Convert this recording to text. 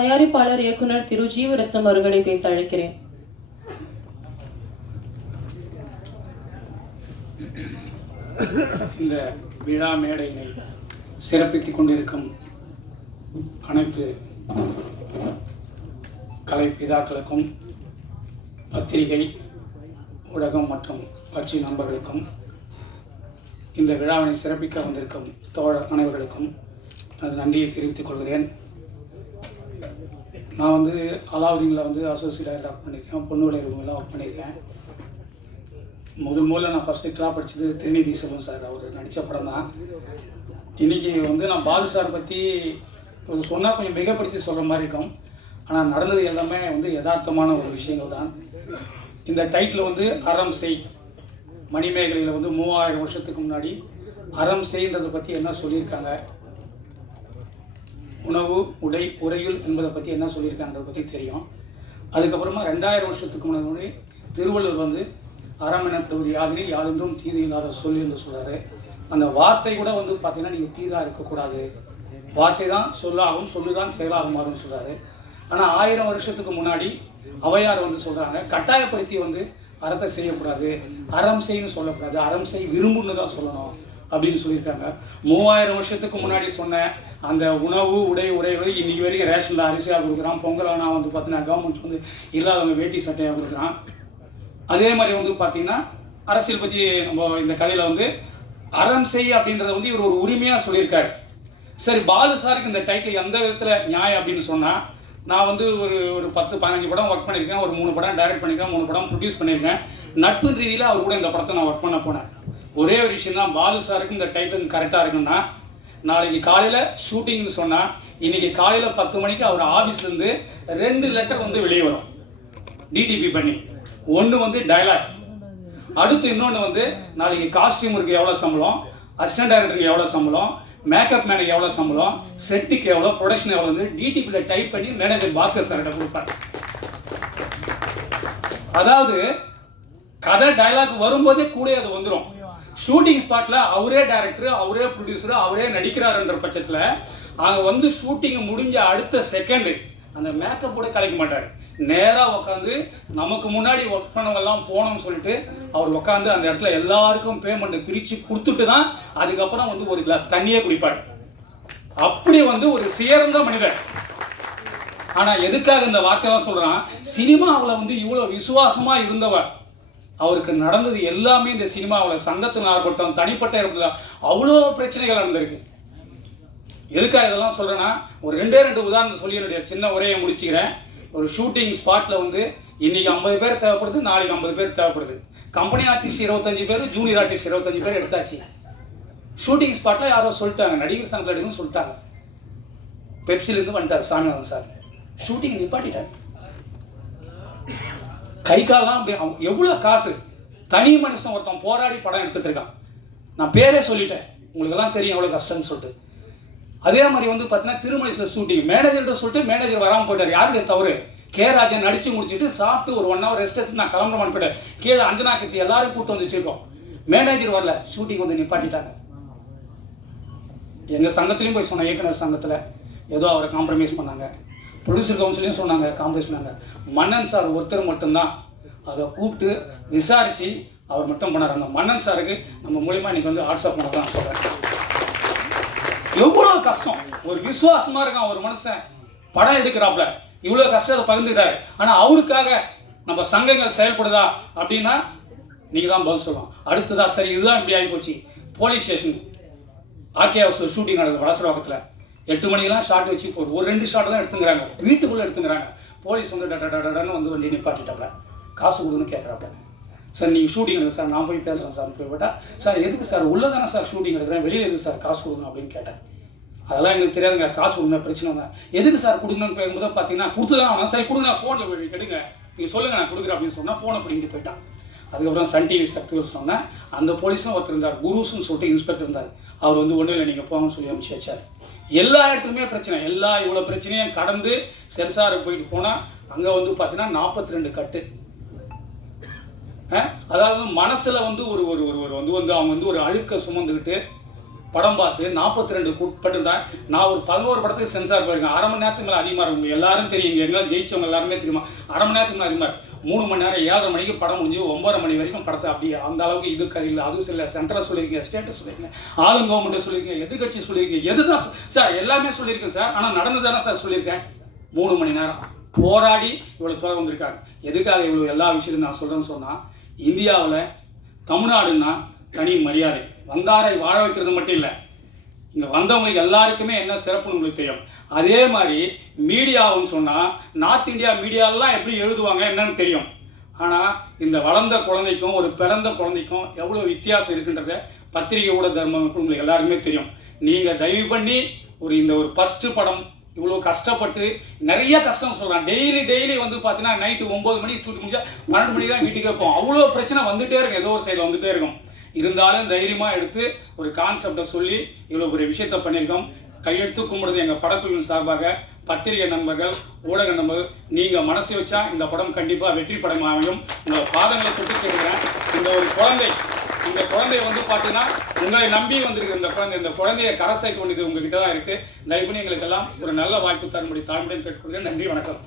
தயாரிப்பாளர் இயக்குனர் திரு ஜீவரத்னம் அவர்களை பேச அழைக்கிறேன். இந்த விழா மேடையினை சிறப்பித்துக் கொண்டிருக்கும் அனைத்து கலை பிதாக்களுக்கும் பத்திரிகை ஊடகம் மற்றும் கட்சி நண்பர்களுக்கும் இந்த விழாவினை சிறப்பிக்க வந்திருக்கும் தோழர் அனைவர்களுக்கும் அது நன்றியை தெரிவித்துக் கொள்கிறேன். நான் வந்து அலாவுதீனில் வந்து அசோசியேட் ஒர்க் பண்ணியிருக்கேன் பொண்ணு விளையாடுவங்களாம் ஒர்க் பண்ணியிருக்கேன் முதல் முதல்ல நான் ஃபஸ்ட்டு கிளா படித்தது திருநிதி செல்வம் சார் அவர் நடித்த படம் தான். இன்றைக்கி வந்து நான் பாலு சார் பற்றி கொஞ்சம் சொன்னால் கொஞ்சம் மிகப்படுத்தி சொல்கிற மாதிரி இருக்கும். ஆனால் நடந்தது எல்லாமே வந்து யதார்த்தமான ஒரு விஷயங்கள் தான். இந்த டைட்டில் வந்து அறம் செய். மணிமேகலையில் வந்து மூவாயிரம் வருஷத்துக்கு முன்னாடி அறம் செய்ன்றதை பற்றி என்ன சொல்லியிருக்காங்க? உணவு உடை உறையுள் என்பதை பற்றி என்ன சொல்லியிருக்காங்கன்றதை பற்றி தெரியும். அதுக்கப்புறமா ரெண்டாயிரம் வருஷத்துக்கு முன்னாடி திருவள்ளுவர் வந்து அறம் எனப்படுவது யாவினே யாதொன்றும் தீது இல்லாத சொல் என்று சொல்கிறாரு அந்த வார்த்தை கூட வந்து பார்த்தீங்கன்னா நீங்கள் தீதாக இருக்கக்கூடாது. வார்த்தை தான் சொல்லாகும் சொல்லு தான் செயலாகும் மாறும்னு ஆனால் ஆயிரம் வருஷத்துக்கு முன்னாடி அவையார் வந்து சொல்கிறாங்க கட்டாயப்படுத்தி வந்து அறத்தை செய்யக்கூடாது. அறம் செய்யன்னு சொல்லக்கூடாது. அறம் செய் விரும்புன்னு தான் சொல்லணும். அப்படின்னு சொல்லியிருக்காங்க. மூவாயிரம் வருஷத்துக்கு முன்னாடி சொன்ன அந்த உணவு உடை உறைவு இன்னைக்கு வரைக்கும் ரேஷனில் அரிசியாக கொடுக்குறான். பொங்கல் நான் வந்து பார்த்தீங்கன்னா கவர்மெண்ட் வந்து இல்லாதவங்க வேட்டி சட்டையாக கொடுக்குறான். அதே மாதிரி வந்து பார்த்தீங்கன்னா அரசியல் பற்றி நம்ம இந்த கதையில் வந்து அறம் செய் அப்படின்றத வந்து இவர் ஒரு உரிமையாக சொல்லியிருக்காரு. சரி பாலு சாருக்கு இந்த டைட்டில் எந்த விதத்தில் நியாயம் அப்படின்னு சொன்னால் நான் வந்து ஒரு ஒரு பத்து பதினஞ்சு படம் ஒர்க் பண்ணியிருக்கேன். ஒரு மூணு படம் டைரக்ட் பண்ணியிருக்கேன். மூணு படம் ப்ரொடியூஸ் பண்ணியிருக்கேன். நட்பு ரீதியில் அவர் கூட இந்த படத்தை நான் ஒர்க் பண்ண போனேன். ஒரே ஒரு விஷயம் தான் பாலு சாருக்கு இந்த டைட்டில் கரெக்டாக இருக்குன்னா நாளைக்கு காலையில் ஷூட்டிங்னு சொன்னால் இன்னைக்கு காலையில் பத்து மணிக்கு அவர் ஆஃபீஸ்லேருந்து ரெண்டு லெட்டர் வந்து வெளியே வரும். டிடிபி பண்ணி. ஒன்று வந்து டயலாக் அடுத்து இன்னொன்று வந்து நாளைக்கு காஸ்டியூமருக்கு எவ்வளோ சம்பளம் அசிஸ்டன்ட் டைரக்டருக்கு எவ்வளோ சம்பளம் மேக்கப் மேனுக்கு எவ்வளோ சம்பளம் செட்டுக்கு எவ்வளோ ப்ரொடக்ஷன் எவ்வளோ வந்து டிடிபியில் டைப் பண்ணி மேனேஜர் பாஸ்கர் சார்கிட்ட கொடுப்பார். அதாவது கதை டயலாக் வரும்போதே கூட அது வந்துடும் ஷூட்டிங் ஸ்பாட்டில் அவரே டேரக்டர் அவரே ப்ரொடியூசர் அவரே நடிக்கிறாருன்ற பட்சத்தில் அங்கே வந்து ஷூட்டிங் முடிஞ்ச அடுத்த செகண்டு அந்த மேக்கப் கூட கலைக்க மாட்டார். நேராக உட்காந்து நமக்கு முன்னாடி ஒர்க் பண்ணவங்கெல்லாம் போனோம்னு சொல்லிட்டு அவர் உட்காந்து அந்த இடத்துல எல்லாருக்கும் பேமெண்ட்டை பிரித்து கொடுத்துட்டு தான் அதுக்கப்புறம் வந்து ஒரு கிளாஸ் தண்ணியே குடிப்பார். அப்படி வந்து ஒரு சிறந்த மனிதர். ஆனால் எதுக்காக இந்த வார்த்தையெல்லாம் சினிமா சினிமாவில் வந்து இவ்வளோ விசுவாசமாக இருந்தவர். அவருக்கு நடந்தது எல்லாமே இந்த சினிமாவில் சங்கத்தில் இருக்கட்டும் தனிப்பட்ட இடத்துல அவ்வளோ பிரச்சனைகள் நடந்திருக்கு. எதுக்காக இதெல்லாம் சொல்கிறேன்னா ஒரு ரெண்டே ரெண்டு உதாரணம் சொல்லி என்னுடைய சின்ன உரையை முடிச்சுக்கிறேன். ஒரு ஷூட்டிங் ஸ்பாட்டில் வந்து இன்னைக்கு ஐம்பது பேர் தேவைப்படுது நாளைக்கு ஐம்பது பேர் தேவைப்படுது. கம்பெனி ஆர்டிஸ்ட் இருபத்தஞ்சு பேர் ஜூனியர் ஆர்டிஸ்ட் இருபத்தஞ்சு பேர் எடுத்தாச்சு. ஷூட்டிங் ஸ்பாட்டில் யாரோ சொல்லிட்டாங்க நடிகர் சங்கத்தில் எடுக்கணும்னு சொல்லிட்டாங்க. பெப்சிலேருந்து வந்துட்டார் சாமிநாதன் சார். ஷூட்டிங் நிப்பாட்டிட்டார். கை கால்லாம் அப்படி அவன் எவ்வளோ காசு? தனி மனுஷன் ஒருத்தன் போராடி படம் எடுத்துகிட்டு இருக்கான். நான் பேரே சொல்லிட்டேன். உங்களுக்கெல்லாம் தெரியும் எவ்வளோ கஷ்டம்னு சொல்லிட்டு. அதே மாதிரி வந்து பார்த்தீங்கன்னா திருமணத்தில் ஷூட்டிங் மேனேஜர்கிட்ட சொல்லிட்டு மேனேஜர் வராமல் போயிட்டார். யாருடைய தவறு? கே ராஜன் நடித்து முடிச்சுட்டு சாப்பிட்டு ஒரு ஒன் ஹவர் ரெஸ்ட் எடுத்து நான் கிளம்புறேன் போயிட்டேன் கீழே அஞ்சனா கீர்த்தி எல்லாரும் கூட்டு வந்து வச்சுருக்கோம். மேனேஜர் வரல. ஷூட்டிங் வந்து நிப்பாட்டிட்டாங்க. எங்கள் சங்கத்துலேயும் போய் சொன்னேன் இயக்குனர் சங்கத்தில். ஏதோ அவரை காம்ப்ரமைஸ் பண்ணாங்க. ப்ரொடியூசர் கவுன்சிலையும் சொன்னாங்க காம்ப்ரமைஸ் மன்னன் சார் ஒருத்தர் மட்டும்தான். அதை கூப்பிட்டு விசாரித்து அவர் மட்டும் பண்ணார். அந்த மன்னன் சாருக்கு நம்ம மூலியமாக இன்றைக்கி வந்து வாட்ஸ்அப் பண்ண தான் சொல்கிறேன் எவ்வளோ கஷ்டம். ஒரு விசுவாசமாக இருக்கான் ஒரு மனுஷன். படம் எடுக்கிறாப்புல. இவ்வளோ கஷ்டத்தை பகிர்ந்துக்கிறாரு. ஆனால் அவருக்காக நம்ம சங்கங்கள் செயல்படுதா அப்படின்னா நீங்கள் தான் பதில் சொல்லலாம் அடுத்ததா சரி இதுதான் இப்படி ஆகி போச்சு. Police station R K house shooting நடக்குது வடசரவாக்கத்தில் எட்டு மணிக்கெல்லாம் ஷார்ட் வச்சு ஒரு ஒரு ரெண்டு ஷார்ட் தான் எடுத்துங்கிறாங்க. வீட்டுக்குள்ளே எடுத்துங்கிறாங்க. போலீஸ் வந்து டட டட டடன்னு வந்து வண்டி நிப்பாட்டிட்டாப்ல. காசு கொடுன்னு கேட்குறாப்ல சார் நீங்கள் ஷூட்டிங் எடுங்க சார். நான் போய் பேசுகிறேன் சார். போய் போட்டால் சார் எதுக்கு சார்? உள்ளே தானே சார் ஷூட்டிங் எடுக்கிறேன். வெளியில் எதுக்கு சார் காசு கொடுங்க? அப்படின்னு கேட்டேன். அதெல்லாம் எங்களுக்கு தெரியாதுங்க. காசு கொடுங்க பிரச்சனை தான் எதுக்கு சார் கொடுங்கன்னு பேசும்போது பார்த்தீங்கன்னா கொடுத்து தான் ஆகணும். சரி கொடுங்க. ஃபோனில் எடுங்க நீங்கள் சொல்லுங்கள் நான் கொடுக்குறேன் அப்படின்னு சொன்னால் ஃபோனை பிடிங்கிட்டு போயிட்டான். அதுக்கப்புறம் சன் டிவி சக்திவேல் சொன்னேன். அந்த போலீஸும் ஒருத்தர் இருந்தார். குருஸ்னு சொல்லிட்டு இன்ஸ்பெக்டர் இருந்தார். அவர் வந்து ஒன்றும் இல்லை நீங்கள் போங்கன்னு சொல்லி அனுப்பிச்சு வச்சார். எல்லா இடத்துலையுமே பிரச்சனை. எல்லா இவ்வளோ பிரச்சனையும் கடந்து சென்சாருக்கு போயிட்டு போனால் அங்கே வந்து பார்த்தீங்கன்னா நாற்பத்தி ரெண்டு கட்டு அதாவது மனசில் வந்து ஒரு ஒரு ஒரு ஒரு வந்து வந்து அவங்க வந்து ஒரு அழுக்க சுமந்துக்கிட்டு படம் பார்த்து நாற்பத்தி ரெண்டு உட்பட்டு தான் நான் ஒரு பதினோரு படத்துக்கு சென்சார் போயிருக்கேன். அரை மணி நேரத்துக்கு மேலே அதிகமாக இருக்கும். எல்லாரும் தெரியும். எங்களால் ஜெயிச்சவங்க எல்லாருமே தெரியுமா? அரை மணி நேரத்துக்கு மேலே அதிகமாக இருக்கும். மூணு மணி நேரம் ஏழரை மணிக்கு படம் முடிஞ்சு ஒன்பதரை மணி வரைக்கும் படத்தை அப்படியே அந்த அளவுக்கு இது இல்லை அதுவும் இல்லை சென்ட்ரல் சொல்லியிருக்கீங்க ஸ்டேட்டஸ் சொல்லியிருக்கீங்க ஆளும் கவர்மெண்ட்டை சொல்லியிருக்கீங்க எதிர்கட்சி சொல்லியிருக்கீங்க எது தான் சார் எல்லாமே சொல்லியிருக்கேன் சார். ஆனால் நடந்து தானே சார் சொல்லியிருக்கேன். மூணு மணி நேரம். போராடி இவ்வளோ தூரம் வந்திருக்காங்க. எதுக்காக இவ்வளோ எல்லா விஷயத்தையும் நான் சொல்கிறேன்னு சொன்னால் இந்தியாவில் தமிழ்நாடுன்னா தனி மரியாதை. வந்தாரை வாழ வைக்கிறது மட்டும் இல்லை. இங்கே வந்தவங்களுக்கு எல்லாருக்குமே என்ன சிறப்புன்னு உங்களுக்கு தெரியும். அதே மாதிரி மீடியாவுன்னு சொன்னால் நார்த் இந்தியா மீடியாலாம் எப்படி எழுதுவாங்க என்னன்னு தெரியும். ஆனால் இந்த வளர்ந்த குழந்தைக்கும் ஒரு பிறந்த குழந்தைக்கும் எவ்வளோ வித்தியாசம் இருக்குன்றத பத்திரிகை ஊடக தர்மம் உங்களுக்கு எல்லாருக்குமே தெரியும். நீங்கள் தயவு பண்ணி ஒரு இந்த ஒரு ஃபஸ்ட்டு படம் இவ்வளோ கஷ்டப்பட்டு நிறைய கஷ்டம் சொல்கிறான் டெய்லி டெய்லி வந்து பார்த்தீங்கன்னா நைட்டு ஒம்பது மணிக்கு ஸ்டூடியோ முடிஞ்சால் பன்னெண்டு மணிக்கு தான் வீட்டுக்கே வைப்போம் அவ்வளோ பிரச்சனை வந்துகிட்டே இருக்கும். ஏதோ ஒரு சைடில் வந்துகிட்டே இருக்கும். இருந்தாலும் தைரியமாக எடுத்து ஒரு கான்செப்டை சொல்லி இவ்வளோ ஒரு விஷயத்த பண்ணியிருக்கோம். கையெழுத்து கும்பிடுறது எங்கள் படக்குழுவின் சார்பாக பத்திரிகை நண்பர்கள் ஊடக நண்பர்கள் நீங்கள் மனசு வச்சா இந்த படம் கண்டிப்பாக வெற்றி படம் அமையும். உங்கள் பாதங்களை தொட்டு கேட்குறேன். இந்த ஒரு குழந்தை இந்த குழந்தை வந்து பார்த்தீங்கன்னா உங்களை நம்பி வந்திருக்கு இந்த குழந்தை இந்த குழந்தையை கரை சேர்க்க வேண்டியது உங்ககிட்ட தான் இருக்குது தயவு பண்ணி எங்களுக்கெல்லாம் ஒரு நல்ல வாய்ப்பு தரும்படி தாழ்மையுடன் கேட்டுக்கொள்கிறேன். நன்றி வணக்கம்.